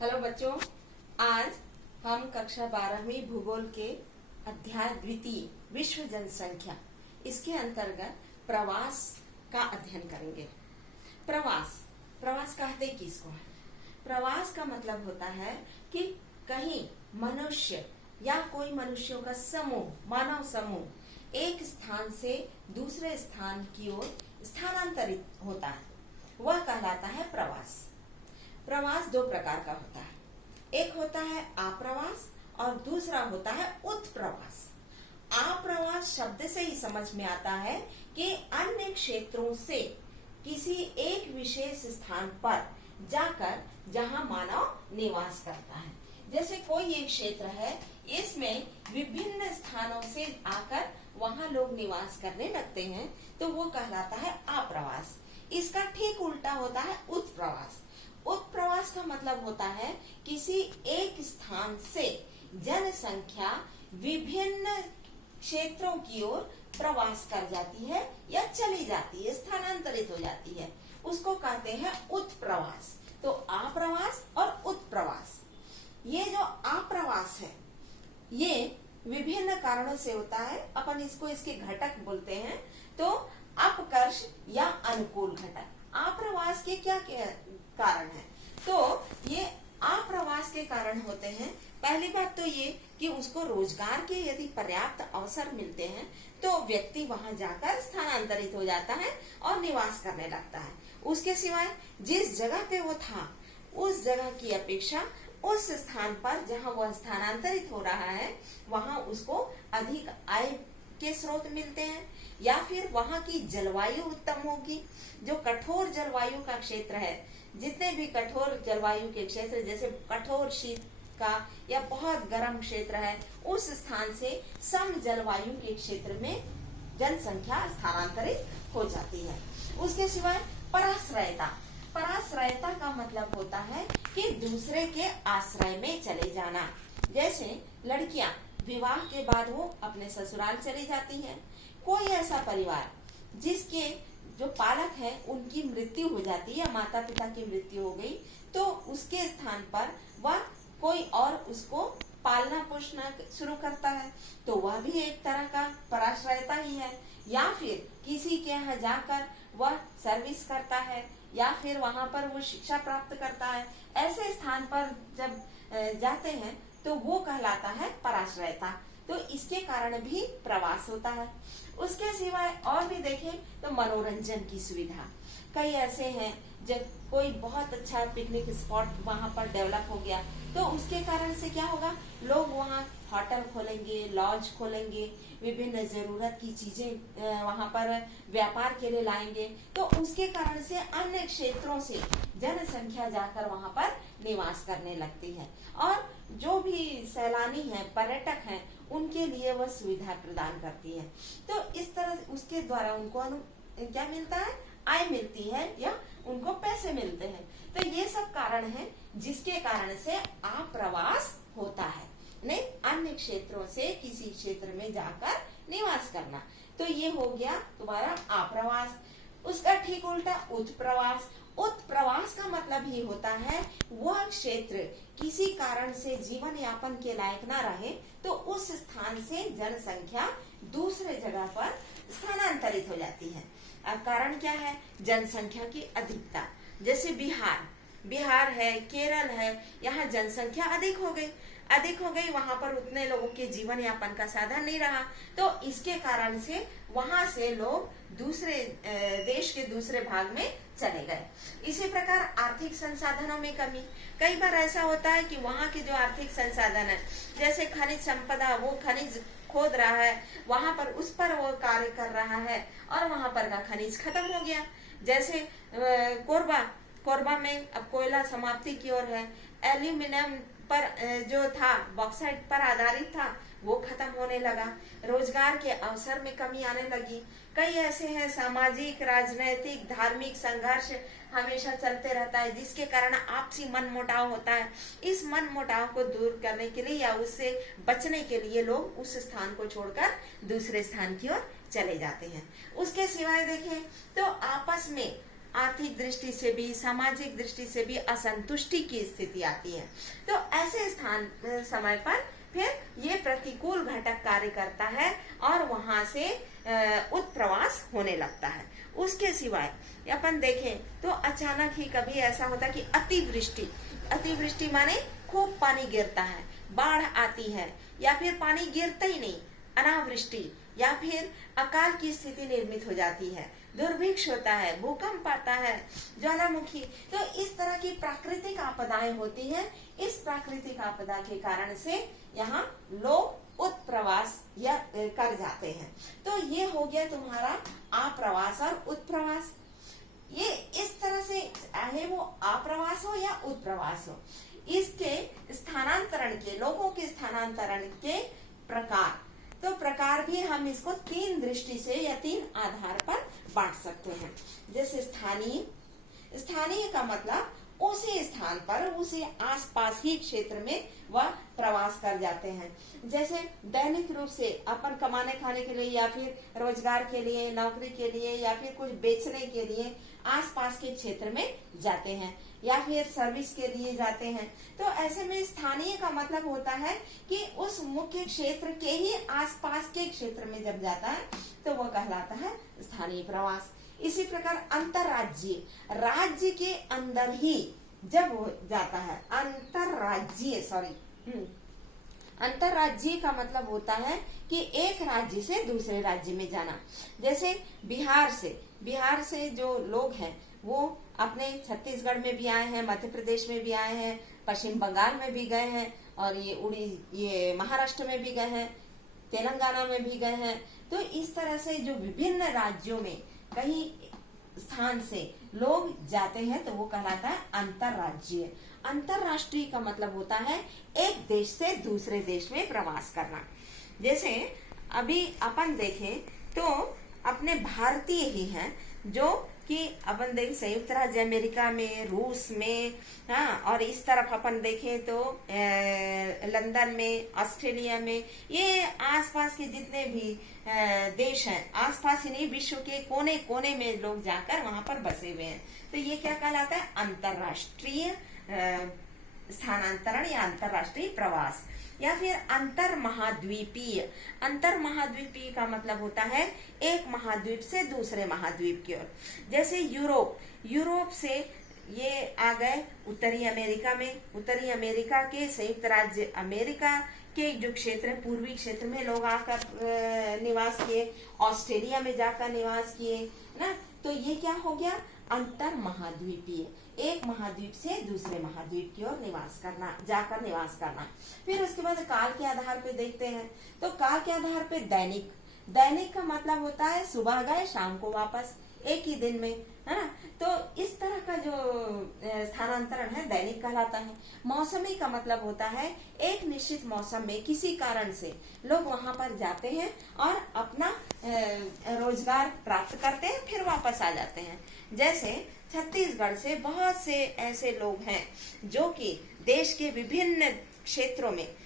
Hello बच्चों, आज हम कक्षा 12वीं भूगोल के अध्याय द्वितीय विश्व जनसंख्या इसके अंतर्गत प्रवास का अध्ययन करेंगे। प्रवास कहते किसको है? प्रवास का मतलब होता है कि कहीं मनुष्य या कोई मनुष्यों का समूह, मानव समूह एक स्थान से दूसरे स्थान की ओर स्थानांतरित होता है, वह कहलाता है प्रवास। प्रवास दो प्रकार का होता है, एक होता है आप्रवास और दूसरा होता है उत्प्रवास। आप्रवास शब्द से ही समझ में आता है कि अन्य क्षेत्रों से किसी एक विशेष स्थान पर जाकर जहां मानव निवास करता है। जैसे कोई एक क्षेत्र है, इसमें विभिन्न स्थानों से आकर वहां लोग निवास करने लगते हैं, तो वो कहलाता है आप्रवास। इसका ठीक उल्टा होता है उत्प्रवास। उत्प्रवास का मतलब होता है किसी एक स्थान से जनसंख्या विभिन्न क्षेत्रों की ओर प्रवास कर जाती है या चली जाती है, स्थानांतरित हो जाती है, उसको कहते हैं उत्प्रवास। तो आप्रवास और उत्प्रवास, ये जो आप्रवास है ये विभिन्न कारणों से होता है। अपन इसको इसके घटक बोलते हैं, तो अपकर्ष या अनुकूल घटक। आप्रवास के क्या कारण है? तो ये आप्रवास के कारण होते हैं, पहली बात तो ये कि उसको रोजगार के यदि पर्याप्त अवसर मिलते हैं तो व्यक्ति वहां जाकर स्थानांतरित हो जाता है और निवास करने लगता है। उसके सिवाय जिस जगह पे वो था उस जगह की अपेक्षा उस स्थान पर जहां वह स्थानांतरित हो रहा है वहां उसको अधिक आय के स्रोत मिलते हैं, या फिर वहां की जलवायु उत्तम होगी। जो कठोर जलवायु का क्षेत्र है, जितने भी कठोर जलवायु के क्षेत्र, जैसे कठोर शीत का या बहुत गर्म क्षेत्र है, उस स्थान से सम जलवायु के क्षेत्र में जनसंख्या स्थानांतरित हो जाती है। उसके सिवाय पराश्रयता। पराश्रयता का मतलब होता है कि दूसरे के आश्रय में चले जाना। जैसे लड़कियां विवाह के बाद वो अपने ससुराल चली जाती हैं। कोई ऐसा परिवार जिसके जो पालक है उनकी मृत्यु हो जाती है या माता पिता की मृत्यु हो गई, तो उसके स्थान पर वह कोई और उसको पालना पोषना शुरू करता है, तो वह भी एक तरह का पराश्रयता ही है। या फिर किसी के यहाँ जाकर वह सर्विस करता है या फिर वहां पर वो शिक्षा प्राप्त करता है। ऐसे स्थान पर जब जाते हैं तो वो कहलाता है पराश्रयता। तो इसके कारण भी प्रवास होता है। उसके सिवाय और भी देखें तो मनोरंजन की सुविधा, कई ऐसे हैं जब कोई बहुत अच्छा पिकनिक स्पॉट वहां पर डेवलप हो गया, तो उसके कारण से क्या होगा, लोग वहां होटल खोलेंगे, लॉज खोलेंगे, विभिन्न जरूरत की चीजें वहां पर व्यापार के लिए लाएंगे, तो उसके कारण से अन्य क्षेत्रों से जनसंख्या जाकर वहां पर निवास करने लगती है। और जो भी सैलानी हैं, पर्यटक हैं, उनके लिए वह सुविधा प्रदान करती है। तो इस तरह उसके द्वारा उनको क्या मिलता है, आय मिलती है या उनको पैसे मिलते हैं। तो ये सब कारण है जिसके कारण से आप्रवास होता है, नहीं अन्य क्षेत्रों से किसी क्षेत्र में जाकर निवास करना। तो ये हो गया तुम्हारा आप्रवास। उसका ठीक उल्टा उत्प्रवास। उत्प्रवास का मतलब ही होता है वह क्षेत्र किसी कारण से जीवन यापन के लायक ना रहे, तो उस स्थान से जनसंख्या दूसरे जगह पर स्थानांतरित हो जाती है। अब कारण क्या है? जनसंख्या की अधिकता। जैसे बिहार है, केरल है, यहाँ जनसंख्या अधिक हो गई, वहां पर उतने लोगों के जीवन यापन का साधन नहीं रहा, तो इसके कारण से वहां से लोग दूसरे देश के दूसरे भाग में चले गए। इसी प्रकार आर्थिक संसाधनों में कमी। कई बार ऐसा होता है कि वहां के जो आर्थिक संसाधन है, जैसे खनिज संपदा, वो खनिज खोद रहा है, वहां पर उस पर वो कार्य कर रहा है और वहां पर का खनिज खत्म हो गया। जैसे कोरबा में अब कोयला समाप्ति की ओर है, एल्यूमिनियम पर जो था बॉक्साइट पर आधारित था वो खत्म होने लगा, रोजगार के अवसर में कमी आने लगी। कई ऐसे हैं सामाजिक, राजनैतिक, धार्मिक संघर्ष हमेशा चलते रहता है, जिसके कारण आपसी मनमुटाव होता है। इस मनमुटाव को दूर करने के लिए या उससे बचने के लिए लोग उस स्थान को छोड़कर दूसरे स्थान की ओर चले जाते हैं। उसके सिवाय देखें तो आपस में आर्थिक दृष्टि से भी, सामाजिक दृष्टि से भी असंतुष्टि की स्थिति आती है। तो ऐसे समय पर फिर ये प्रतिकूल घटक कार्य करता है और वहां से उत्प्रवास होने लगता है। उसके सिवाय अपन देखें तो अचानक ही कभी ऐसा होता है कि अतिवृष्टि माने खूब पानी गिरता है, बाढ़ आती है, या फिर पानी गिरता ही नहीं, अनावृष्टि या फिर अकाल की स्थिति निर्मित हो जाती है, दुर्भिक्ष होता है, भूकंप आता है, ज्वालामुखी। तो इस तरह की प्राकृतिक आपदाएं होती हैं। इस प्राकृतिक आपदा के कारण से यहाँ लोग उत्प्रवास या कर जाते हैं। तो ये हो गया तुम्हारा आप्रवास और उत्प्रवास। ये इस तरह से चाहे वो आप्रवास हो या उत्प्रवास हो, इसके स्थानांतरण के, लोगों के स्थानांतरण के प्रकार, तो प्रकार भी हम इसको 3 दृष्टि से या 3 आधार पर बांट सकते हैं। जैसे स्थानीय का मतलब उसी स्थान पर, उसी आसपास ही क्षेत्र में वह प्रवास कर जाते हैं। जैसे दैनिक रूप से अपन कमाने खाने के लिए या फिर रोजगार के लिए, नौकरी के लिए या फिर कुछ बेचने के लिए आसपास के क्षेत्र में जाते हैं या फिर सर्विस के लिए जाते हैं। तो ऐसे में स्थानीय का मतलब होता है कि उस मुख्य क्षेत्र के ही आसपास के क्षेत्र में जब जाता है तो वह कहलाता है स्थानीय प्रवास। इसी प्रकार अंतरराज्यीय, राज्य के अंदर ही जब वो जाता है, अंतरराज्यीय का मतलब होता है कि एक राज्य से दूसरे राज्य में जाना। जैसे बिहार से जो लोग हैं वो अपने छत्तीसगढ़ में भी आए हैं, मध्य प्रदेश में भी आए हैं, पश्चिम बंगाल में भी गए हैं और ये महाराष्ट्र में भी गए हैं, तेलंगाना में भी गए हैं। तो इस तरह से जो विभिन्न राज्यों में कहीं स्थान से लोग जाते हैं तो वो कहलाता है अंतरराज्यीय। अंतरराष्ट्रीय का मतलब होता है एक देश से दूसरे देश में प्रवास करना। जैसे अभी अपन देखें तो अपने भारतीय ही हैं जो कि अपन देखें संयुक्त राज्य अमेरिका में, रूस में, हाँ, और इस तरफ अपन देखें तो लंदन में, ऑस्ट्रेलिया में, ये आसपास के जितने भी देश हैं, आसपास ही नहीं विश्व के कोने कोने में लोग जाकर वहां पर बसे हुए हैं। तो ये क्या कहलाता है? अंतरराष्ट्रीय स्थानांतरण या अंतरराष्ट्रीय प्रवास। या फिर अंतर महाद्वीपीय का मतलब होता है एक महाद्वीप से दूसरे महाद्वीप की ओर। जैसे यूरोप से ये आ गए उत्तरी अमेरिका में, उत्तरी अमेरिका के संयुक्त राज्य अमेरिका के जो क्षेत्र, पूर्वी क्षेत्र में लोग आकर निवास किए, ऑस्ट्रेलिया में जाकर निवास किए ना। तो ये क्या हो गया? अंतर महाद्वीपीय, एक महाद्वीप से दूसरे महाद्वीप की ओर जाकर निवास करना। फिर उसके बाद काल के आधार पे देखते हैं तो काल के आधार पे दैनिक का मतलब होता है सुबह गए शाम को वापस, एक ही दिन में, है ना। तो इस तरह का जो स्थानांतरण है दैनिक कहलाता है। मौसमी का मतलब होता है एक निश्चित मौसम में किसी कारण से लोग वहां पर जाते हैं और अपना रोजगार प्राप्त करते हैं, फिर वापस आ जाते हैं। जैसे छत्तीसगढ़ से बहुत से ऐसे लोग हैं जो कि देश के विभिन्न क्षेत्रों में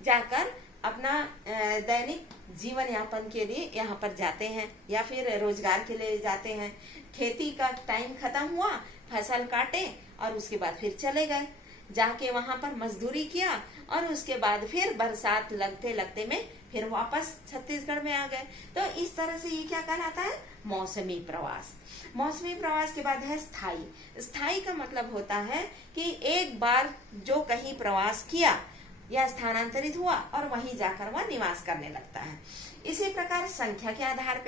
जाकर अपना दैनिक जीवन यापन के लिए यहाँ पर जाते हैं या फिर रोजगार के लिए जाते हैं। खेती का टाइम खत्म हुआ, फसल काटे और उसके बाद फिर चले गए, जाके वहां पर मजदूरी किया और उसके बाद फिर बरसात लगते लगते में फिर वापस छत्तीसगढ़ में आ गए। तो इस तरह से ये क्या कहलाता है? मौसमी प्रवास। मौसमी प्रवास के बाद है स्थायी का मतलब होता है कि एक बार जो कहीं प्रवास किया या स्थानांतरित हुआ और वहीं जाकर वह निवास करने लगता है। इसी प्रकार संख्या के आधार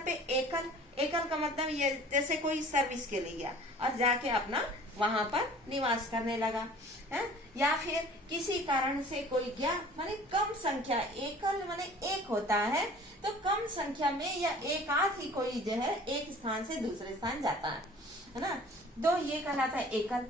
पे एकल का मतलब ये जैसे कोई सर्विस के लिए गया और जाके अपना वहां पर निवास करने लगा है। या फिर किसी कारण से कोई गया, माने कम संख्या, एकल माने एक होता है तो कम संख्या में या एक आध ही कोई जो है एक स्थान से दूसरे स्थान जाता है ना। तो ये कहलाता है एकल।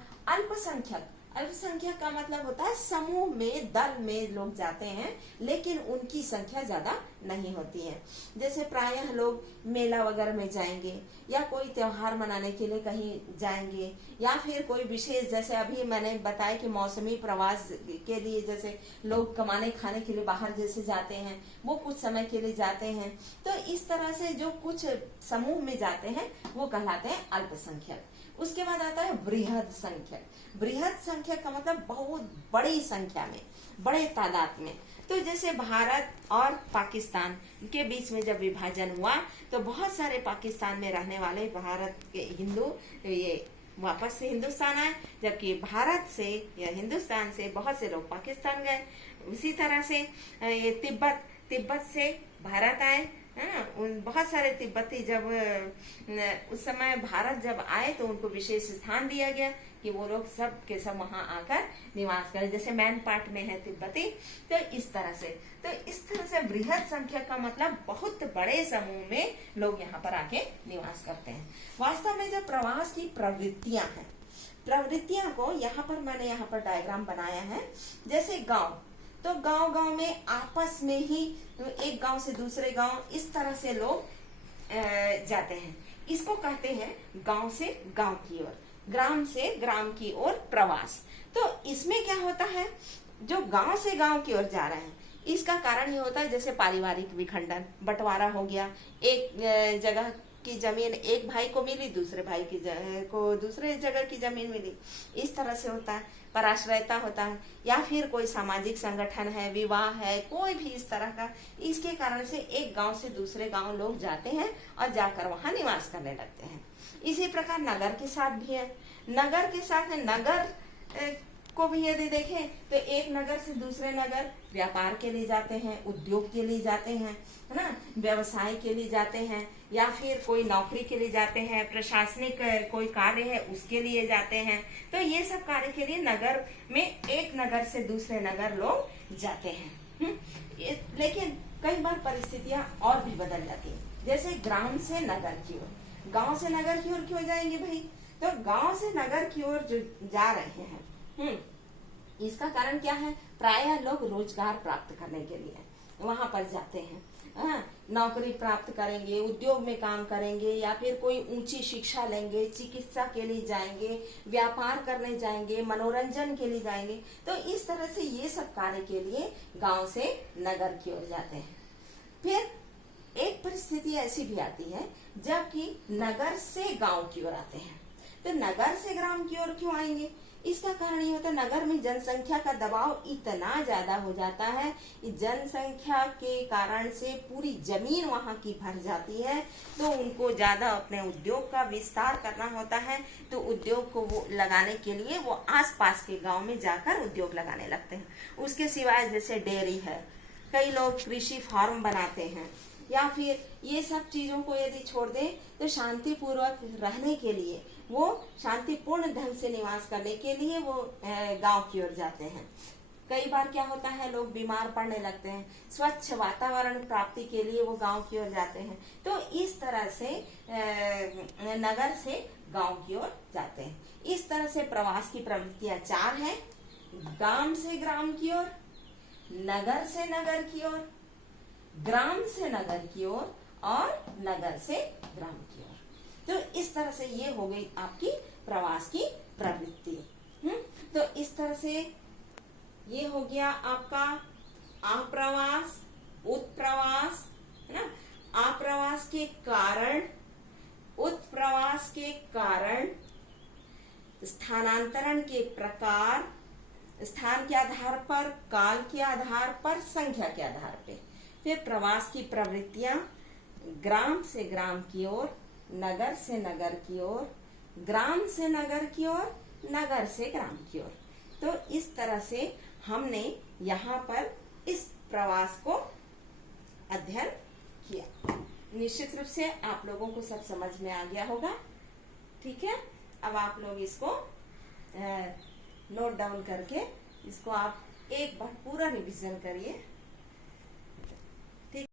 अल्पसंख्यक का मतलब होता है समूह में, दल में लोग जाते हैं, लेकिन उनकी संख्या ज्यादा नहीं होती है। जैसे प्रायः लोग मेला वगैरह में जाएंगे, या कोई त्योहार मनाने के लिए कहीं जाएंगे, या फिर कोई विशेष, जैसे अभी मैंने बताया कि मौसमी प्रवास के लिए जैसे लोग कमाने खाने के लिए बाहर जैसे जाते हैं, वो कुछ समय के लिए जाते हैं। तो इस तरह से जो कुछ समूह में जाते हैं वो कहलाते हैं अल्पसंख्यक। उसके बाद आता है बृहद संख्यक। बृहद संख्यक का मतलब बहुत बड़ी संख्या में, बड़े तादाद में। तो जैसे भारत और पाकिस्तान के बीच में जब विभाजन हुआ तो बहुत सारे पाकिस्तान में रहने वाले भारत के हिंदू ये वापस से हिंदुस्तान आए, जबकि भारत से या हिंदुस्तान से बहुत से लोग पाकिस्तान गए। उसी तरह से ये तिब्बत से भारत आए। उन बहुत सारे तिब्बती जब उस समय भारत जब आए तो उनको विशेष स्थान दिया गया कि वो लोग सब के सब वहां आकर निवास करें, जैसे मैन पार्ट में है तिब्बती। तो इस तरह से बृहद संख्या का मतलब बहुत बड़े समूह में लोग यहाँ पर आके निवास करते हैं। वास्तव में जो प्रवास की प्रवृत्तियां हैं, प्रवृत्तियां को मैंने यहाँ पर डायग्राम बनाया है। जैसे गांव, तो गांव में आपस में ही एक गांव से दूसरे गांव इस तरह से लोग जाते हैं। इसको कहते हैं गांव से गांव की ओर, ग्राम से ग्राम की ओर प्रवास। तो इसमें क्या होता है, जो गांव से गांव की ओर जा रहे हैं इसका कारण ये होता है जैसे पारिवारिक विखंडन, बंटवारा हो गया। एक जगह की जमीन एक भाई को मिली, दूसरे भाई को दूसरे जगह की जमीन मिली, इस तरह से होता है। पराश्रयता होता है, या फिर कोई सामाजिक संगठन है, विवाह है, कोई भी इस तरह का, इसके कारण से एक गांव से दूसरे गांव लोग जाते हैं और जाकर वहां निवास करने लगते हैं। इसी प्रकार नगर के साथ भी है। नगर के साथ नगर को भी यदि देखें तो एक नगर से दूसरे नगर व्यापार के लिए जाते हैं, उद्योग के लिए जाते हैं, है ना, व्यवसाय के लिए जाते हैं, या फिर कोई नौकरी के लिए जाते हैं, प्रशासनिक कोई कार्य है उसके लिए जाते हैं। तो ये सब कार्य के लिए नगर में एक नगर से दूसरे नगर लोग जाते हैं। लेकिन कई बार परिस्थितियां और भी बदल जाती है। जैसे ग्राम से नगर की ओर, गांव से नगर की ओर क्यों जाएंगे भाई, तो गांव से नगर की ओर जो जा रहे हैं इसका कारण क्या है, प्रायः लोग रोजगार प्राप्त करने के लिए वहां पर जाते हैं। नौकरी प्राप्त करेंगे, उद्योग में काम करेंगे, या फिर कोई ऊंची शिक्षा लेंगे, चिकित्सा के लिए जाएंगे, व्यापार करने जाएंगे, मनोरंजन के लिए जाएंगे। तो इस तरह से ये सब कार्य के लिए गांव से नगर की ओर जाते हैं। फिर एक परिस्थिति ऐसी भी आती है जबकि नगर से गांव की ओर आते हैं। तो नगर से ग्राम की ओर क्यों आएंगे, इसका कारण ये होता है नगर में जनसंख्या का दबाव इतना ज्यादा हो जाता है, जनसंख्या के कारण से पूरी जमीन वहां की भर जाती है। तो उनको ज्यादा अपने उद्योग का विस्तार करना होता है, तो उद्योग को वो लगाने के लिए वो आसपास के गांव में जाकर उद्योग लगाने लगते हैं। उसके सिवाय जैसे डेयरी है, कई लोग कृषि फार्म बनाते हैं, या फिर ये सब चीजों को यदि छोड़ दें तो शांतिपूर्वक रहने के लिए, वो शांतिपूर्ण ढंग से निवास करने के लिए वो गांव की ओर जाते हैं। कई बार क्या होता है, लोग बीमार पड़ने लगते हैं, स्वच्छ वातावरण प्राप्ति के लिए वो गांव की ओर जाते हैं। तो इस तरह से नगर से गांव की ओर जाते हैं। इस तरह से प्रवास की प्रवृत्तियां 4 हैं, ग्राम से ग्राम की ओर, नगर से नगर की ओर, ग्राम से नगर की ओर, और नगर से ग्राम की ओर। तो इस तरह से ये हो गई आपकी प्रवास की प्रवृत्ति। तो इस तरह से ये हो गया आपका आप्रवास, उत्प्रवास, है ना। आप्रवास के कारण, उत्प्रवास के कारण, स्थानांतरण के प्रकार, स्थान के आधार पर, काल के आधार पर, संख्या के आधार पे। फिर प्रवास की प्रवृत्तियां ग्राम से ग्राम की ओर, नगर से नगर की ओर, ग्राम से नगर की ओर, नगर से ग्राम की ओर। तो इस तरह से हमने यहाँ पर इस प्रवास को अध्ययन किया। निश्चित रूप से आप लोगों को सब समझ में आ गया होगा। ठीक है, अब आप लोग इसको नोट डाउन करके इसको आप एक बार पूरा रिवीजन करिए।